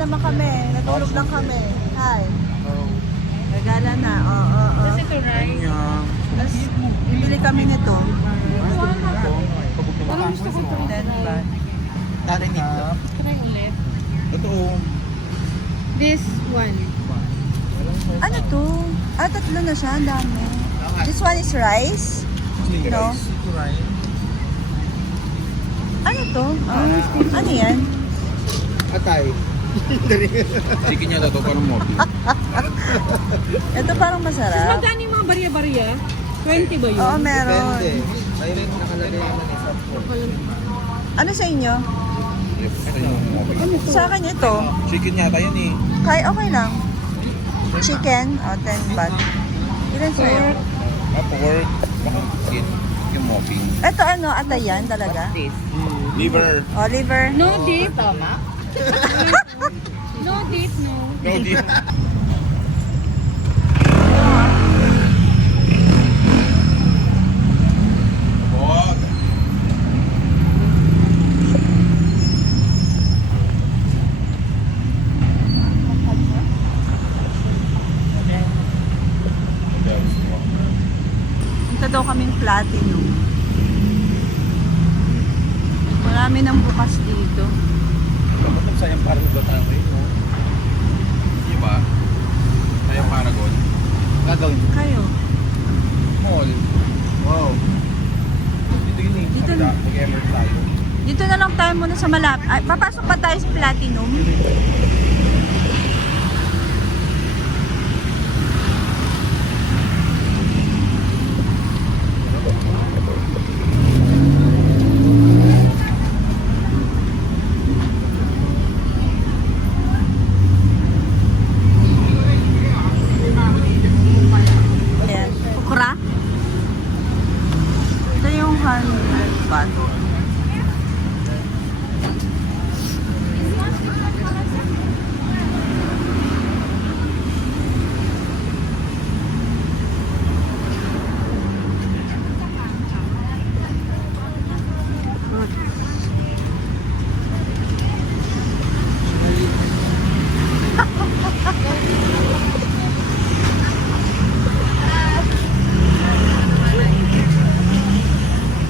naman kami. Natulog lang kami. Hi. Regala na. Oo. Kasi ito, right? Tapos, bibili kami nito. Parang gusto ko ito. 10 baht. Narinig ko. Try ulit. Totoo. This one. Ano to? Tatlo na siya. Ang dami. This one is rice. No? Ano to? Ano yan? Atay. Sige niya daw, parang mo. Ito parang masarap. Magkano yung mga barya-barya? 20 ba yun? Oo, meron. Depende. Mayroon nakalagay naman isa po. Ano sa inyo? Sa akin ito. Chicken yata yan eh. Kaya okay lang. Chicken. 10 baht. Ilan sa'yo? Pork. Baka skin. Yung mopping. Ito ano, atay yan talaga? Liver. Oliver. No dip. Tama? No dip, no. No, di. Punta daw kaming Platinum. Marami nang bukas dito. Dapat nagsayang parang batang rin, no? Diba? Sayang Paragon. Gagawin. Kayo. Mall. Wow. Dito yun eh. Dito Dito na. mag-emerge tayo. Dito na lang tayo muna sa malapit. Ay, papasok pa tayo sa Platinum. Ayan. Okra. Ito yung 100 baht.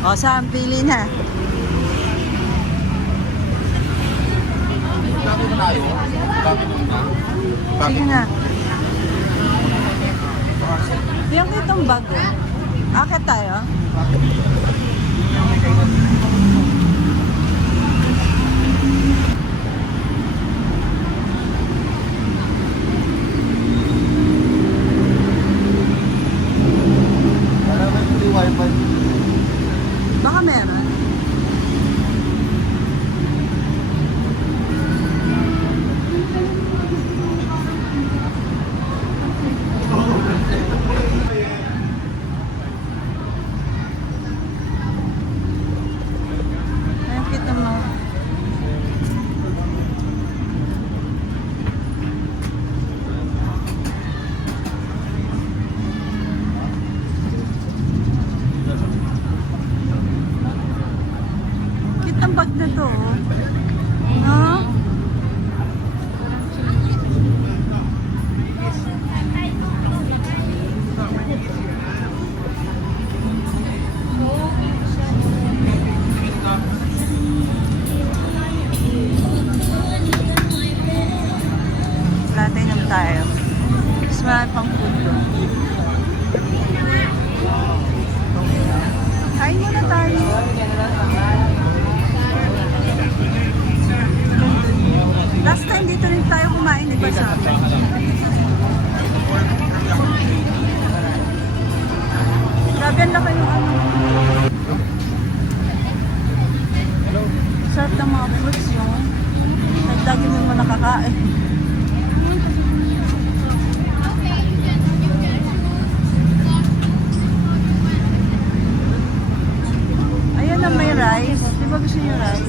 O, saan pili na? Dami na tayo. Dami na. Sige na. Yung itong bago. Akit tayo. Baka meron. Ayun, kita mo. Kitang bag na to. No? Platinum tayo. Mas marami pang food doon. Kain muna tayo. Last time dito rin tayo kumain, di ba sa grabe ang laki yung ano. Sarap ng mga fruits yung nagdagi mo mo nakakain. Ayan na may rice. Di ba gusto niyo rice?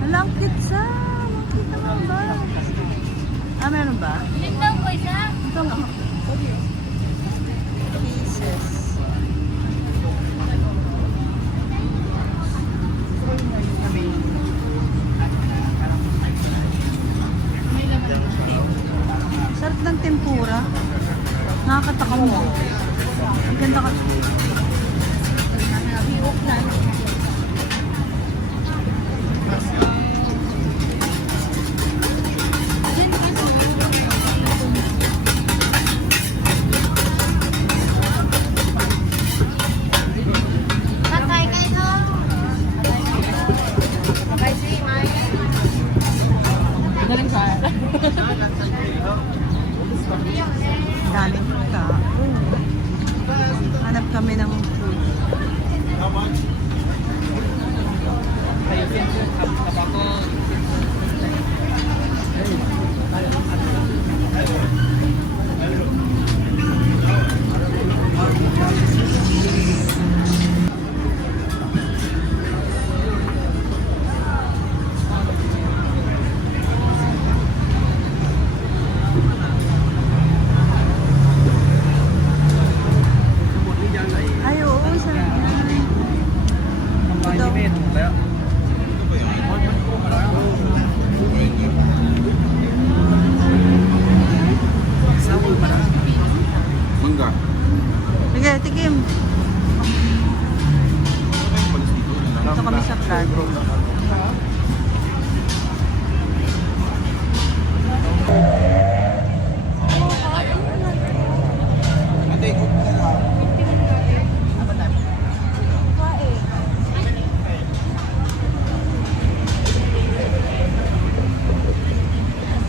Walang pizza. Makita mo ba? meron ba? Tingnan ko isa. Ito lang. Pieces. Sarap ng tempura. Nakakatakam mo. Ang ganda ka. Patay ka ito. Patay si Mike. Galing sa Daming ka. Hanap kami ng food. Ay, oo, sarap yan. Ito. Mangga. Sige, tikim. Dito kami sa plato.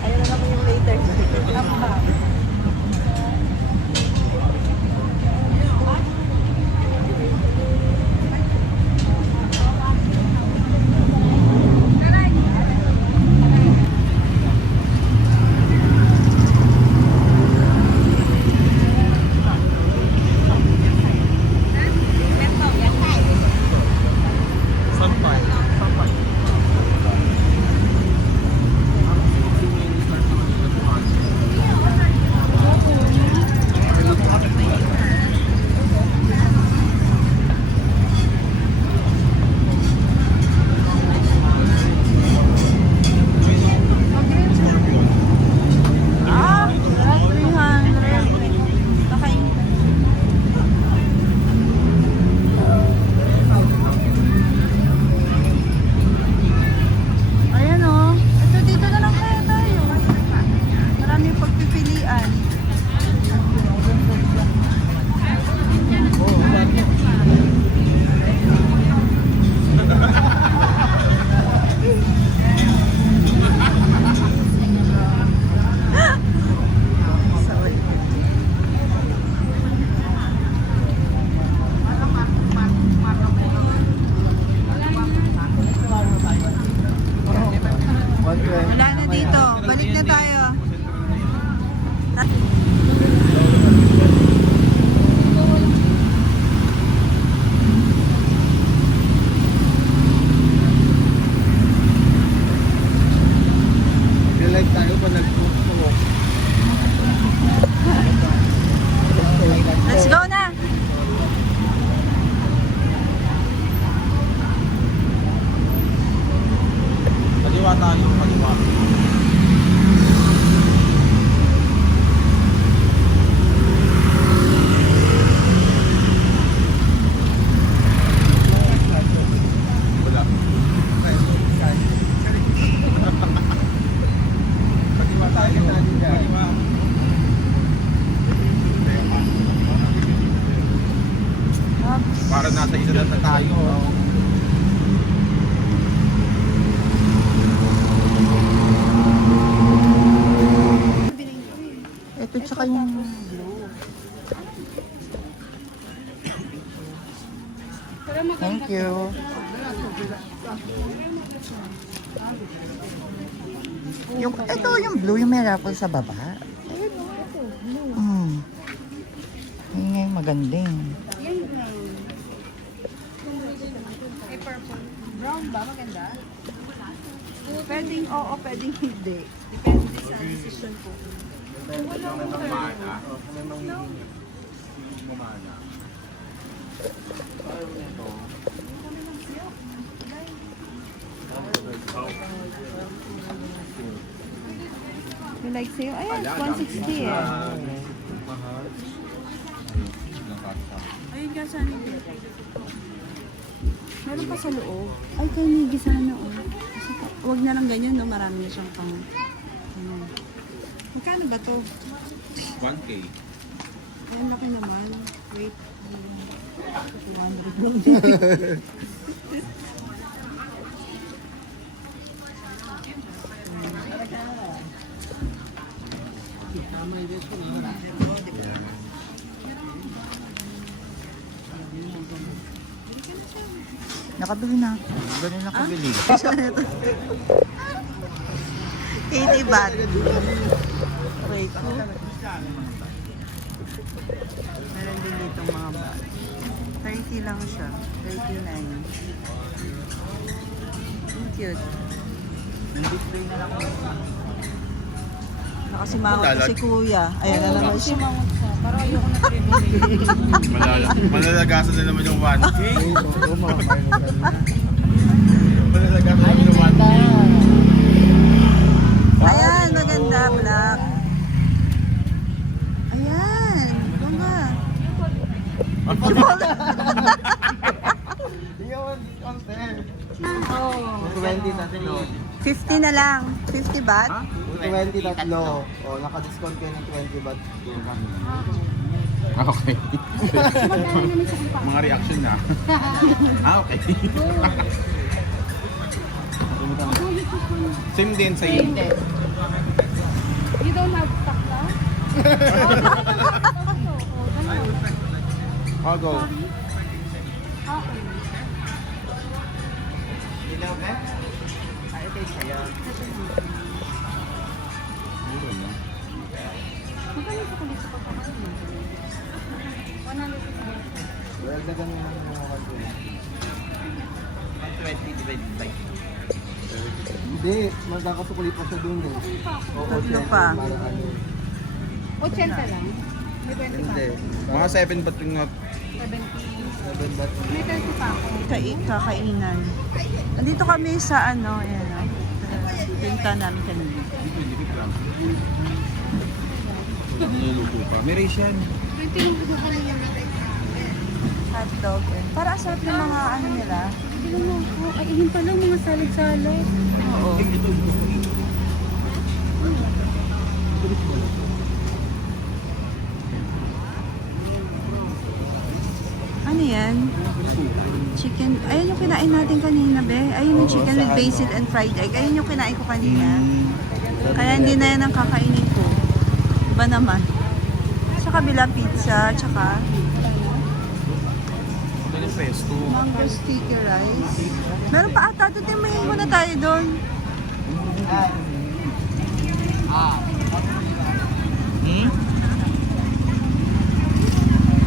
Ayun na naman yung later. Ah, 300. Nakain. Ayan o. Ito dito na lang kaya tayo. Maraming pagpipilian. Sorry. Wala na dito. Balik na tayo. Like tayo pa nag-walk. Let's go na. Kaliwa tayo, kaliwa. Wala. Kaliwa tayo, kaliwa. Para nasa isa na tayo. Ito tsaka yung thank you. Yung, ito yung blue, yung may raffle sa baba. Yun nga yung magandang. Brown ba? Maganda? Pwedeng oo, pwedeng hindi. Depende sa decision ko. You like sa'yo? Ayan, 160 eh. Ayun ka sana yung meron pa sa loob. Ay, kanigi sana oh. Kasi, huwag na lang ganyan, no? Marami na siyang pang... Ano. Magkano ba to? 1K. Ayan, laki naman. Wait. 200 lang. Nakabili na. Ganun nakabili. 80 baht. Wait ko. Meron din dito mga baht. 30 lang siya. 39. Ang cute. Display na lang. Nakasimangot na si kuya. Ayan na naman siya. Para ayoko na rin. Malalagasan na naman yung 1K. Malalagasan na naman yung 1K. Ayan, maganda. Black. Ayan. Bunga. Oh. 20 tatlo. 50 na lang. 50 baht. 20 tatlo. O, naka-discount kayo ng 20 baht. Okay. Mga reaction na. Okay. Same din sa iyo. You don't have stock now? I'll go. Okay. Ilaw ba? Ay, ito yung kaya. Magkano sa kulit sa pagkakaroon? 100. Dagdagan mo ng mga kanto. 20 divided by Hindi, magkakasukulit pa siya dun eh. Oo, Tatlo 20, pa. para ano. 80 lang. May 20 pa. Hindi. mga 7 baht yung not 70. 7 baht. May 30 pa ako. Kakainan. Nandito kami sa ano, ayan o. Pinta namin kanina. niluto pa. May rice yan. 20 yung gusto ko niya. Hotdog. Para ang sarap ng mga ano nila. Hindi mo, ay ihin pa lang mga salad-salad. Oo. Ano yan? Chicken. Ayun yung kinain natin kanina, be. Ayun yung chicken with basil and fried egg. Ayun yung kinain ko kanina. Kaya hindi na yan ang kakainin ko. Iba naman. Sa kabila, pizza, tsaka Pesto. mango sticky rice. Meron pa ata. Tutimingin muna tayo doon.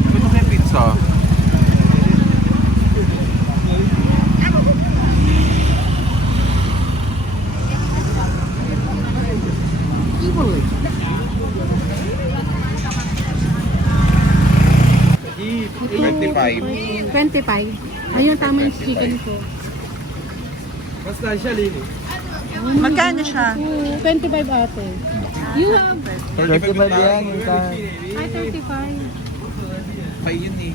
Ito kaya pizza. Ito, 25. 25. Ayun, tama yung chicken ko. Magkano siya? 25 ate. You have... 35 yan. Yung Ay, 35. Pay yun eh.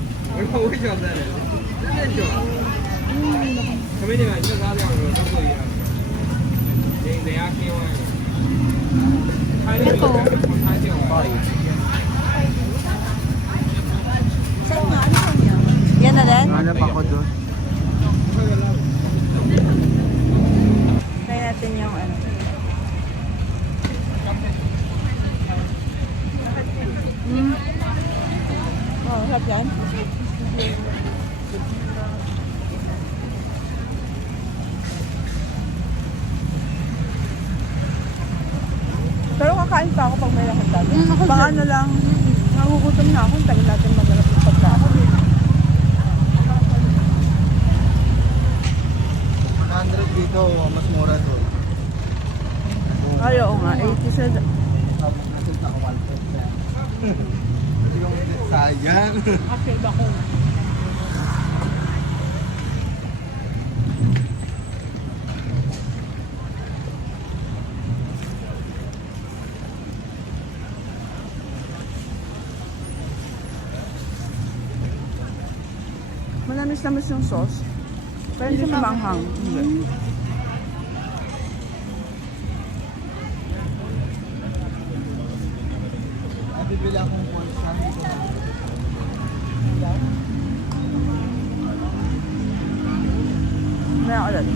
Ito. Saan nga? Ano sa inyo? Yan na din? Hanap ako doon. Try natin yung ano. Oh, sarap yan. Pero kakain pa ako pag may lakad tayo. Baka ano lang, nagugutom na ako. Tagal natin maghanap ng pagkain. 100 dito, mas mura doon. Ay, oo nga. 80 sa... Sayang. Okay, bako. Manamis-namis yung sauce. Pero hindi siya maanghang. Hindi. Bibili akong porsa. Kaya ulit.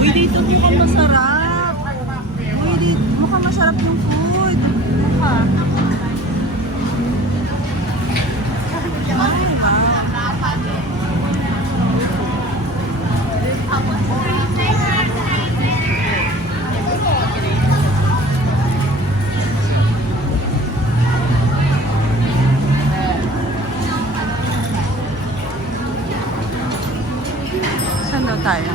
Uy, dito mukhang masarap. Uy, mukhang masarap yung food. Mukha. Saan daw tayo?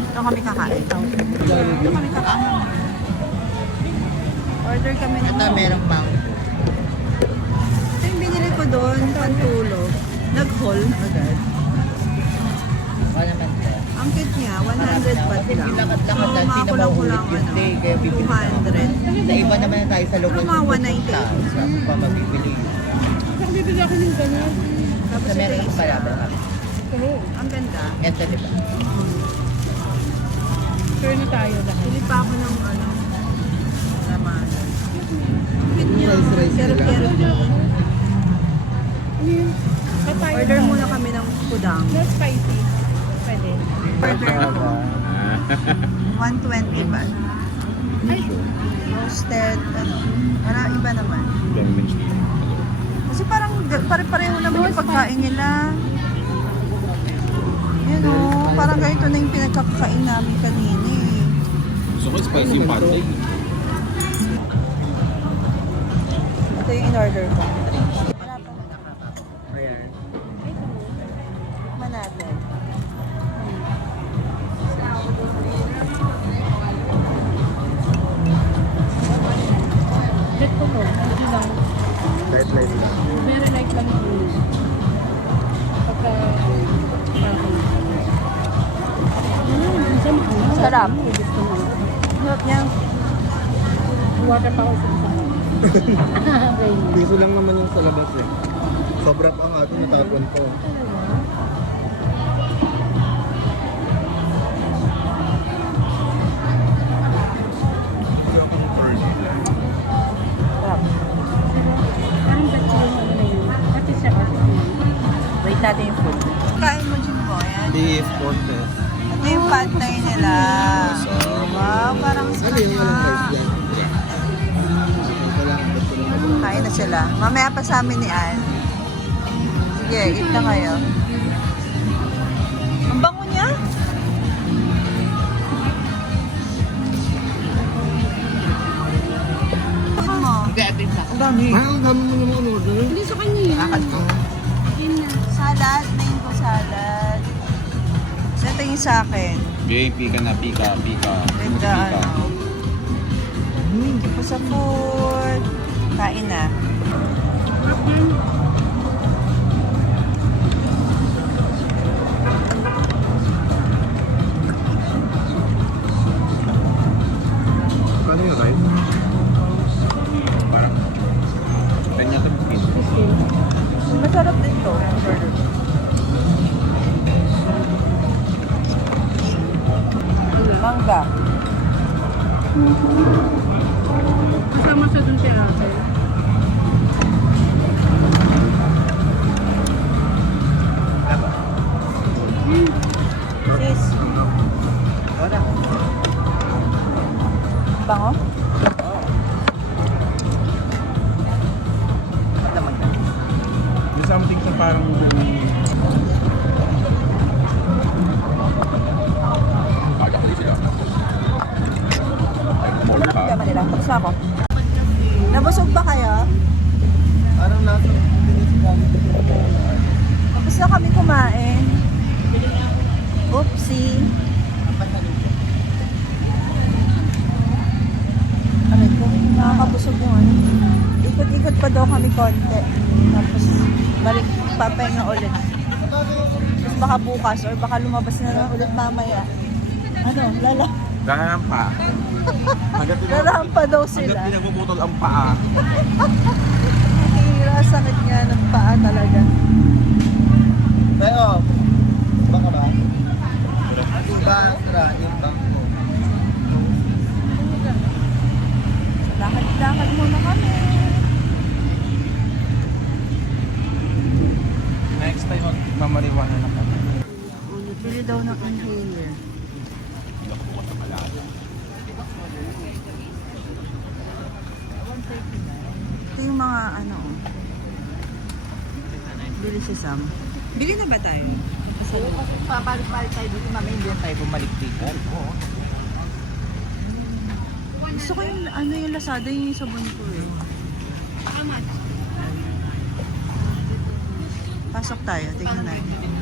Ito kami kakain. Ito kami kakain. Order kami ng... Ito merong pang. Ito yung binili ko doon, pantulog. Nag-haul agad. Wala naman ito. Ang kit niya, 100 baht Kasi lang. pinakad-lakad dahil mga kulang-kulang pinamaulit yung day. Kaya bibili ka. 200. Sa iba naman na tayo sa Pero lokal. mga 190. Saan pa mabibili? Saan bibili ako ng ganyan? Tapos Sa ito meron yung yung isa. palabra. Ang ganda. Ito di ba? Sure na tayo lahat. Pili pa ako ng ano, laman. Kit niya, Rice kero-kero. Patay. Order muna kami ng pudang. No spicy. Pwede. Order ko. 120 baht. Ay, Roasted, ano. Wala, iba naman. Kasi parang pare-pareho naman yung pagkain nila. Yan o, parang ganito na yung pinagkakain namin kanina eh. Gusto ko spicy pate. Ito yung in-order ko. Wala pa. Ayan. Tikman natin. let ko to. Hindi lang. Light lang. Very light lang yung ulo. Pagka... parang... Isa maangas. Sarap. Gusto mo. Sarap niya. Water pa ako sa isa. Okay. Piso lang naman yung sa labas eh. Sobrang ang ating natapon ko. Sarap. Parang dati yung ano na yun. Dati siya kasi. Wait natin yung food. Kain mo, Jimbo. Ayan. Beef, portes. Ito yung pad thai nila. Wow, parang Ano sarap yung walang rice na. yan? Ito lang, ito lang. Kain na sila. Mamaya pa sa amin ni Ann. Sige, eat na kayo. Ang bango niya. Eat mo. Ang dami. Ah, ang dami mo naman order. Hindi sa kanya yan. Lakad ko. Yun na. Salad, main ko salad. So, ito yung sa akin. Jay, pika na, pika. With the ano. Thank you po sa food. Kain na. Paano yung rice? Parang, kanya ito piso. Masarap din to. Burger. Mangga. Kasama siya dun si Raquel. Sis. Wala. Mabango? May something sa parang... Problema nila. Tapos na ako. Nabusog ba kayo? Parang nasa pinisigamit. Tapos na kami kumain. Oopsie. Aray ko, nakakabusog yung ano. Ikot-ikot pa daw kami konti. Tapos balik, papahinga ulit. Tapos baka bukas or baka lumabas na lang ulit mamaya. Ano, lala. Ganang pa. Lalahan pa daw sila. Hanggat pinagpuputol ang paa. Hira, sakit nga ng paa talaga. Pero, baka ba? Iba, sira, yung bangko. Lakad-lakad muna kami. Next time, magmamariwana na kami. Bili daw ng inhaler. Ito yung mga ano. Bili si Sam. Bili na ba tayo? Oo, kasi pabalik-balik tayo dito, mami, hindi tayo bumalik dito. Oo. Gusto ko yung ano yung Lazada yung sabon ko eh. Pasok tayo, tingnan natin.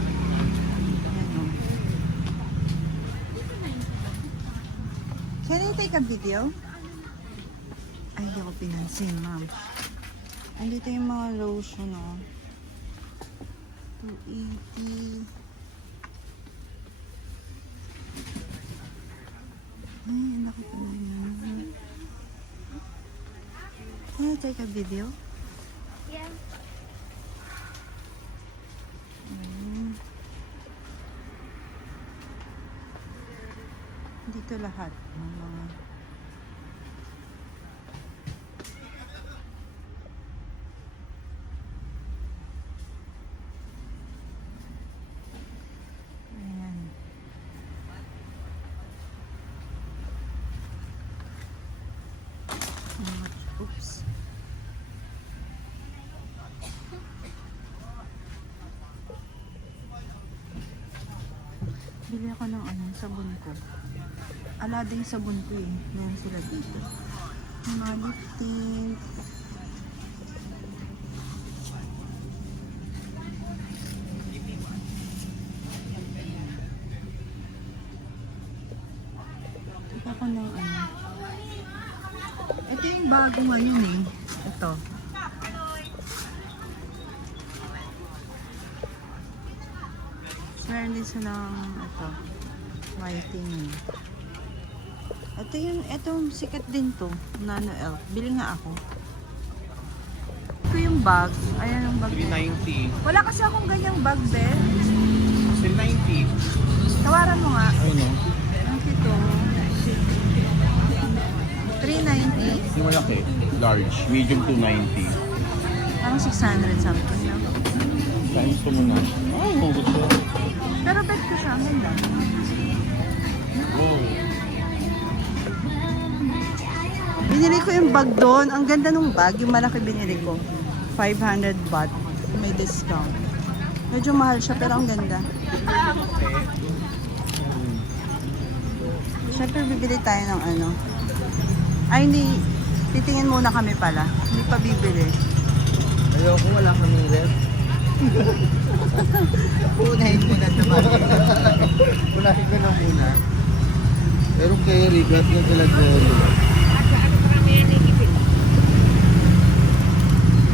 Ayan, oh. Can I take a video? Ay, hindi ko pinansin, ma'am. Andito yung mga lotion, oh. 280. Ay, nakapinay naman. Can I take a video? Yeah. Dito lahat ng mga ayan. Oops. Bili ako ng ano, sabon ko. Alada yung sabon ko eh. Meron sila dito. Mga lip tint. Ito ako ng ano. Ito yung bago ngayon eh. Ito. Meron din silang ito. Whitening. Ito sikat din to. Nano Elf. Bili nga ako. Ito yung bag. Ayan yung bag. 390. Wala kasi akong ganyang bag, be. Still 90. Tawaran mo nga. Ayun o. Ang ito. 390. Yung malaki. Large. Medium 290. Parang 600 something na. Times ko muna. Ay, hugot ko. Pero bet ko siya. Ang ganda. Wow. Binili ko yung bag doon. Ang ganda nung bag. Yung malaki binili ko. 500 baht. May discount. Medyo mahal siya pero ang ganda. Siyempre bibili tayo ng ano. Ay hindi. Titingin muna kami pala. Hindi pa bibili. Ayoko, wala kaming ref. Unahin mo na naman. Unahin ko na muna. Pero kay Rigat na talaga.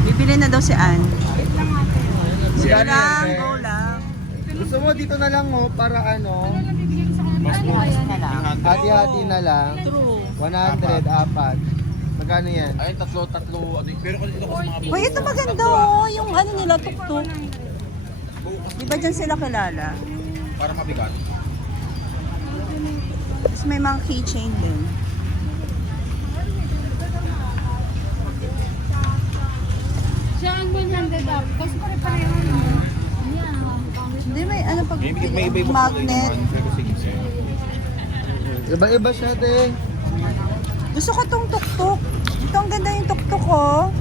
Bibili na daw si Ann. Sige Magkano lang, yan, go lang. Gusto mo dito na lang mo para ano, Mas mura na lang. hati-hati na lang. True. 100, apat. Magkano yan? Ay, tatlo. Ano, pero kung dito ko sa mga Uy, ito maganda oh. Yung ano nila, tuk-tuk. Di ba dyan sila kilala? para mabigat. Tapos may mga keychain din. Saan 100 up? Kasi pare-pareho naman. Ayan. Hindi, may ano pag May iba-iba magnet. Pero sige, sir. Iba-iba siya, te. Gusto ko tong tuktok. Ito ang ganda yung tuktok ko.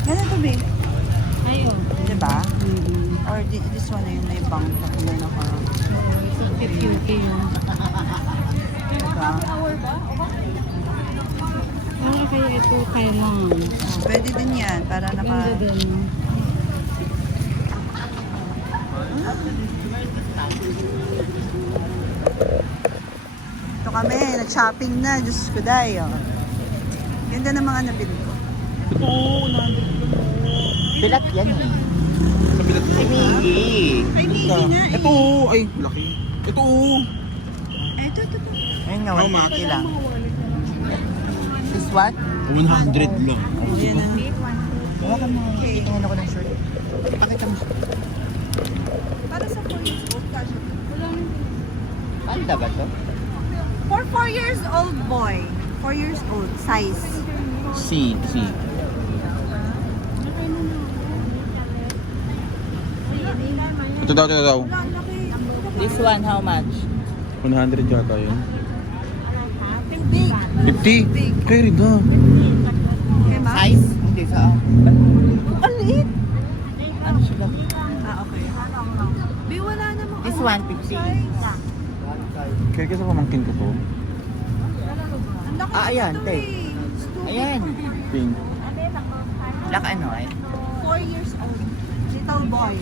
Ganito, babe. Ayun. Diba? Or this one na yung may bang na naka. So, cute yun. Diba? Ah, kaya ito kailang. Oh, pwede din yan para naka... Ganda din. Ito kami, nag-shopping na. Diyos ko dayo. Ganda ng mga nabili ko. Bilat yan eh. Sa bilat ko. Si Miggy. Ay, hindi na eh. Ito, ay, laki. Ito. Ito. Ayun nga, How 150 much? lang. This what? 100 lang. Yan na. Hawakan mo. Tingnan ako ng shirt. Pakita mo siya. Para sa 4 years old ka siya. Panda ba to? For 4 years old boy. 4 years old. Size. C. Ito daw. Wala, ang laki. This one, how much? 100 yata yun. Big. 50? Kaya rin na. Okay, ma? Size? Hindi sa... Ang liit. Ano siya? Ah, okay. Bi, wala namang This ano, one, 50. size. Kaya kasi pamangkin ko to. Ang laki Ah, ayan, nito te. eh. Stupid. Ayan. Pink. Lak ano eh? 4 years old. Little boy.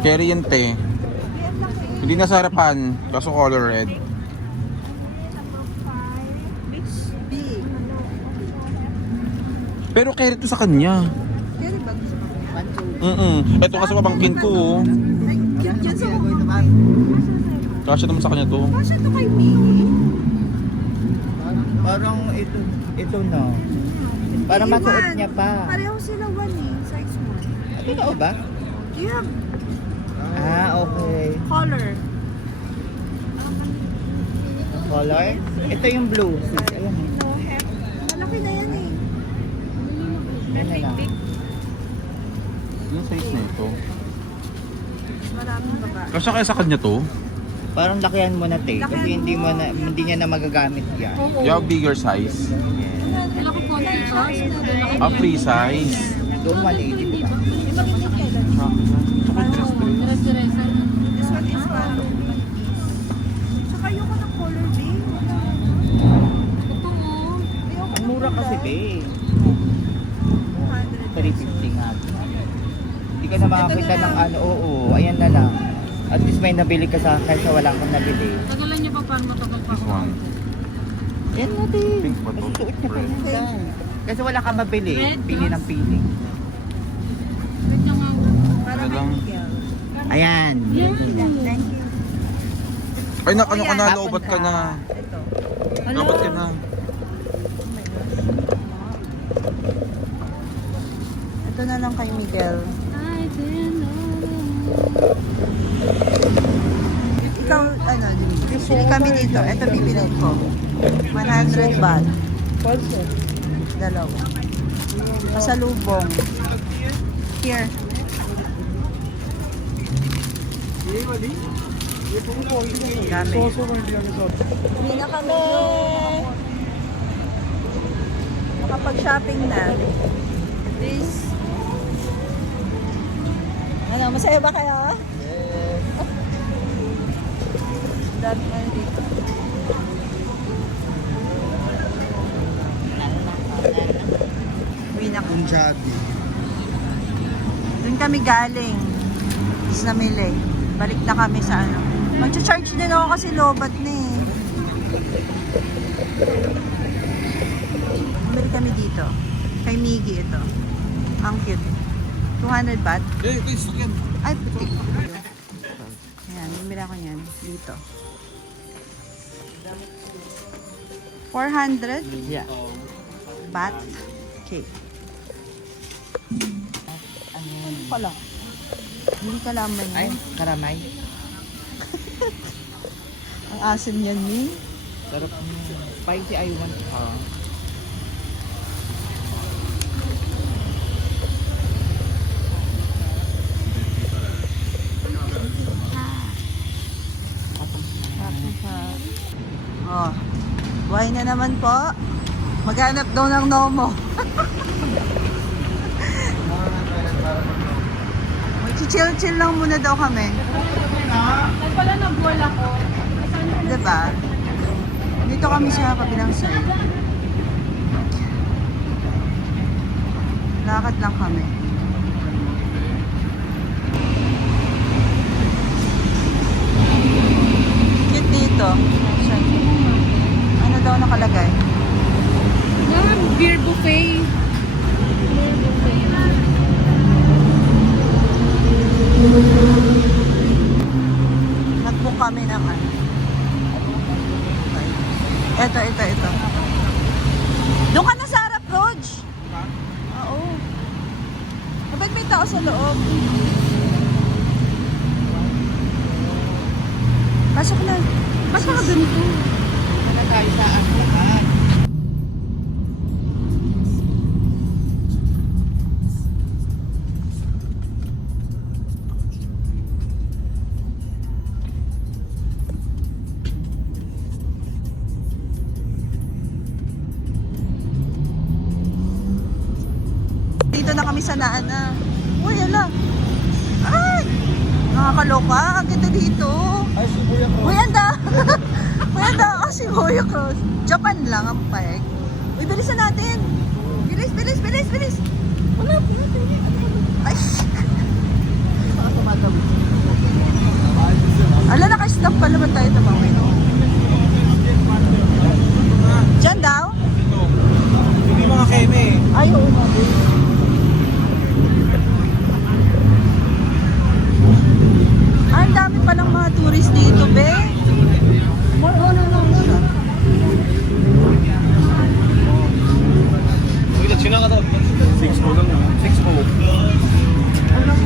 Carry yan te. Bi, ang laki. Hindi na sa harapan. Kaso color red. Big. Pero carry to sa kanya. Kaya ba gusto mo? Ito kasi pamangkin ko. Oh. Ay, cute yun sa mga. Kasya naman sa kanya to. Kasya to kay Miggy. Parang ito na. Para Iwan. masuot niya pa. Pareho sila 1 eh. Size 1. Totoo ba? You have Ah, okay. color. Color? Ito yung blue. Sis, ayan eh. Malaki na yan eh. Yan na lang. Yung size na ito. Maraming babae. Kasya kaya sa kanya to? Parang lakihan mo na te. Kasi Lakihan hindi mo. hindi niya na magagamit yan. Yeah, bigger size. Wala ko po na Free size. Doon 180 di ba? Maganda kailan. Tsaka dress dress. Dress-dress. This one is parang Tsaka yung ka ng color B. Ang mura kasi be. 200. 350 nga. Hindi ka na makakita ng ano. Oo, ayan na lang. At least may nabili ka sa kaysa wala kang nabili. Tagalan niyo pa paano matagal pa This ako. one. Yan natin. Pink ba to? Suot niya pa Red. yan. Kasi wala kang mabili. Red, Pili ng pili. Wait lang nga. Para Ano kay lang? Miguel. Ayan. Yan. Thank you. Ay, ano ka yan. na? Lobat ka na. Ito. Lobat ka na. Ito na lang kay Miguel. I didn't know. Ikaw, ano, bili kami dito. Ito bibilin ko. 100 baht. Dalawa. Pasalubong. Here. Gamit. Uwi na kami. Makapag-shopping na. This. Ano, masaya ba kayo? Dami na dito. Uwi na kami. Punjabi. Doon kami galing. Is namili. Balik na kami sa ano. Mag-charge din ako kasi lobat na eh. Bumili kami dito. Kay Miggy ito. Ang cute. 200 baht. Eh, guys, yan. Ay, putik. Ayan, bumili ako niyan. Dito. 400 Yeah. baht. Okay. Ano Pala. Hindi ka laman Ay, yun. karamay. Ang asim yan ni. Sarap niya. Spicy I want. Tapos sa... Oh. Buhay na naman po. Maghanap daw ng Nomo. Mag-chill-chill lang muna daw kami. Wala na buwal ako. Diba? Dito kami sa kabilang side. Lakad lang kami. Cute dito. Ano daw nakalagay? Beer buffet. Beer buffet. Nag-book kami ng ano. Ito. Doon ka na sa harap, Rog. Oo. Kapag may tao sa loob. Pasok na. Ba't mga ganito? Nalagay sa ang lahat. Dito na kami sa Naana. Uy, ala. Ay! Nakakaloka. Ang ganda dito. Ay, si Kuya Cross. Uy, anda. Uy, anda. Oh, si Boya Cross. Japan lang ang peg. Uy, bilisan natin. Bilis. Wala. Ay. Ala, naka-stop pa naman tayo tumawin. Diyan daw? Hindi mga keme. Ay, oo nga. Ang dami palang mga tourist dito, be. Sino ka to? 6 po lang. 6 po.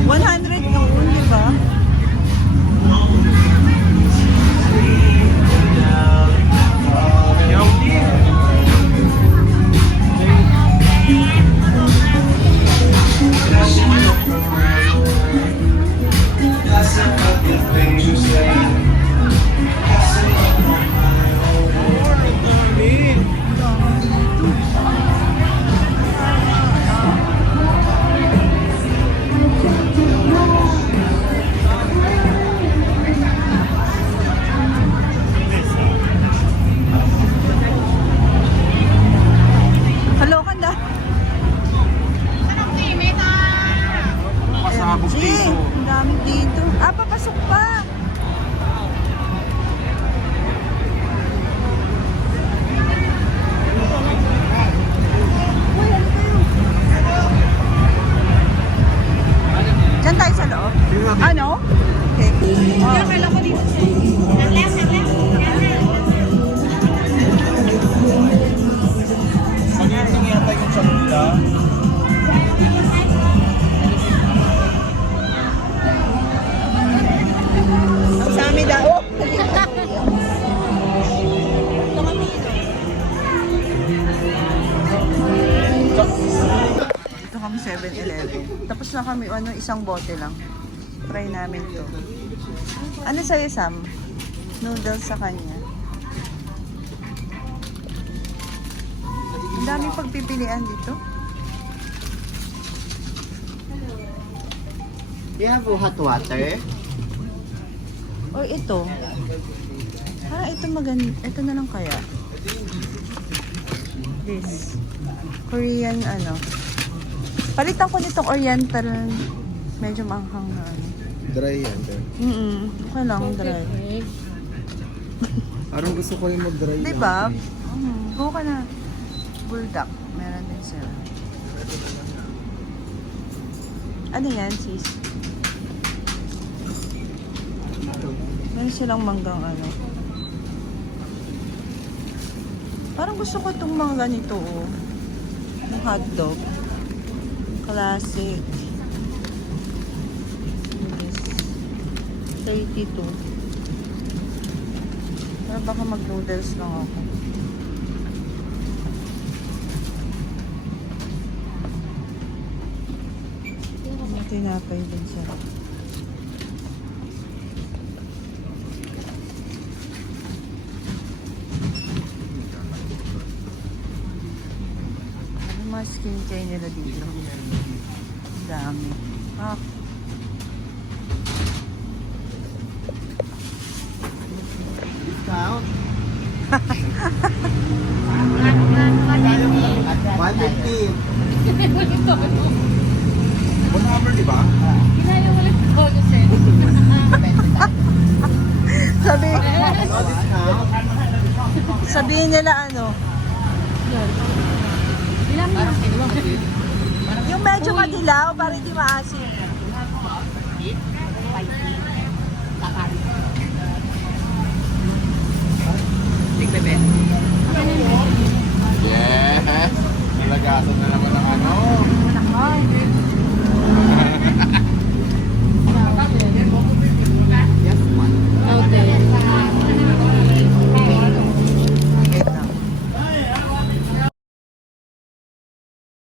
100 noon, di ba? Kalokan na. Pasabog Gee, dito. ang dami dito. Ah, papasok pa. Uy, ano kayo? Diyan tayo sa loob. Ano? Okay. Akala ko dito. Magiging yata yung sa nila. Ang sami daw. Oh! Dito kami 7-Eleven. Tapos na kami, isang bote lang. Try namin to. Ano sa'yo, Sam? Noodles sa kanya. Ang daming pagpipilian dito. You have hot water? Or ito. Ito maganda. Ito na lang kaya. This. Korean ano. Palitan ko nitong oriental. Medyo maanghang na ano. Dry yan. Dry. Okay lang, dry. Parang gusto ko rin mag-dry. Diba? Go ka na. Bulldog. Meron din sila. Ano yan, sis? Meron silang manggang ano. Parang gusto ko itong mga ganito, oh. Yung hotdog. Classic. Yes. 32. Pero baka mag-noodles lang ako. May tinapay din siya. Yung mga skincare nila dito. Ang dami. Ah, Discount. 150. One hour, di ba? sabi, No discount. sabihin nila ano, yung medyo madilaw para hindi maasim. Tignan, Ben. Yes. Nalagasan na naman